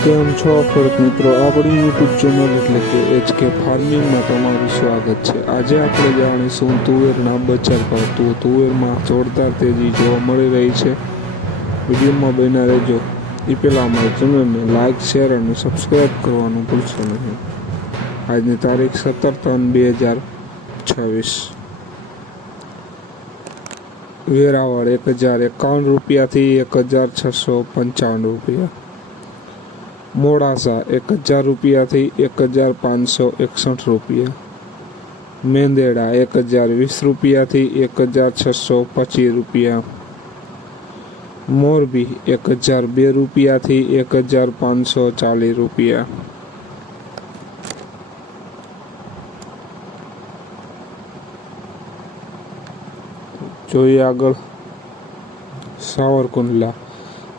કેમ છો ખેડૂત મિત્રો, આપણી યુટ્યુબ ચેનલ એટલે કે HK ફાર્મિંગમાં તમારું સ્વાગત છે। આજે આપણે જાણીશું તુવેરના બજાર ભાવ। તો તુવેરમાં જોરદાર તેજી જોવા મળી રહી છે। વિડીયોમાં બન્યા રહેજો। એ પહેલાં અમારી ચેનલને લાઇક, શેર અને સબસ્ક્રાઈબ કરવાનું ભૂલશો નહીં। આજની તારીખ 17/3/2026। વેરાવળ 1051 રૂપિયાથી 1655 રૂપિયા। મોડાસા 1000 રૂપિયાથી 1561 રૂપિયા। મેંદેડા 1020 રૂપિયાથી 1625 રૂપિયા। મોરબી 1002 રૂપિયાથી 1540 રૂપિયા। જોઈએ આગળ સાવરકુંડલા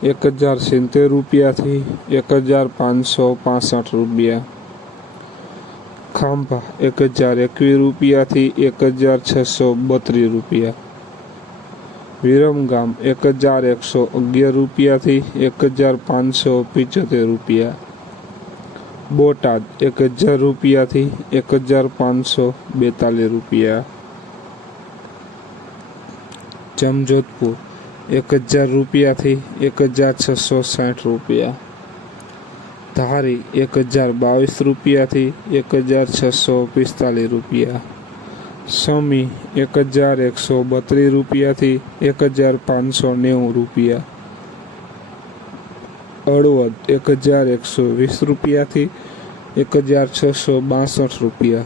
1070 રૂપિયાથી 1565 રૂપિયા। ખાંભા 1021 રૂપિયાથી 1632 રૂપિયા। વિરમગામ 1111 રૂપિયાથી 1575 રૂપિયા। બોટાદ 1000 રૂપિયાથી 1542 રૂપિયા। જમજોધપુર 1000 રૂપિયાથી 1660 રૂપિયા। ધારી 1022 રૂપિયાથી 1645 રૂપિયા। સમી 1132 રૂપિયાથી 1590 રૂપિયા। હળવદ 1120 રૂપિયાથી 1662 રૂપિયા।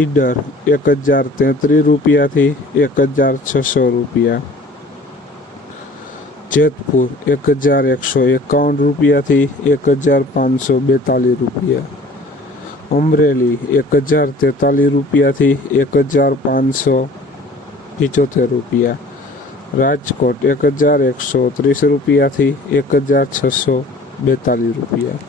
ઈડર 1033 રૂપિયાથી 1600 રૂપિયા। જેતપુર 1151 રૂપિયાથી 1542 રૂપિયા। અમરેલી 1043 રૂપિયાથી 1575 રૂપિયા। રાજકોટ 1130 રૂપિયાથી 1642 રૂપિયા।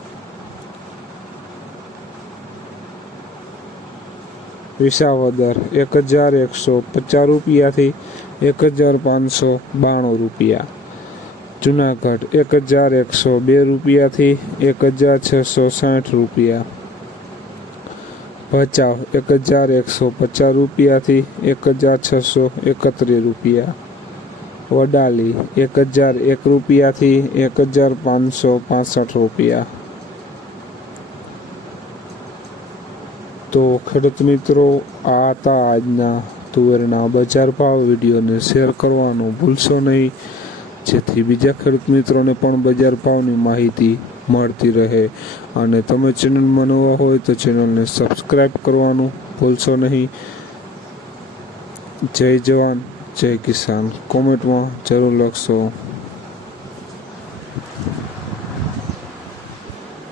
વિસાવદર 1150 રૂપિયાથી 1592 રૂપિયા। જુનાગઢ 1102 રૂપિયાથી 1660 રૂપિયા। ભચાઉ 1150 રૂપિયાથી 1631 રૂપિયા। વડાલી 1001 રૂપિયાથી 1565 રૂપિયા। તો ખેડૂત મિત્રો, આ હતા આજના તુવેરના બજાર ભાવ। વિડીયોને શેર કરવાનું ભૂલશો નહીં, જેથી બીજા ખેડૂત મિત્રોને પણ બજાર ભાવની માહિતી મળતી રહે। અને તમે ચેનલમાં નવા હોય તો ચેનલને સબસ્ક્રાઈબ કરવાનું ભૂલશો નહીં। જય જવાન, જય કિસાન કોમેન્ટમાં જરૂર લખશો।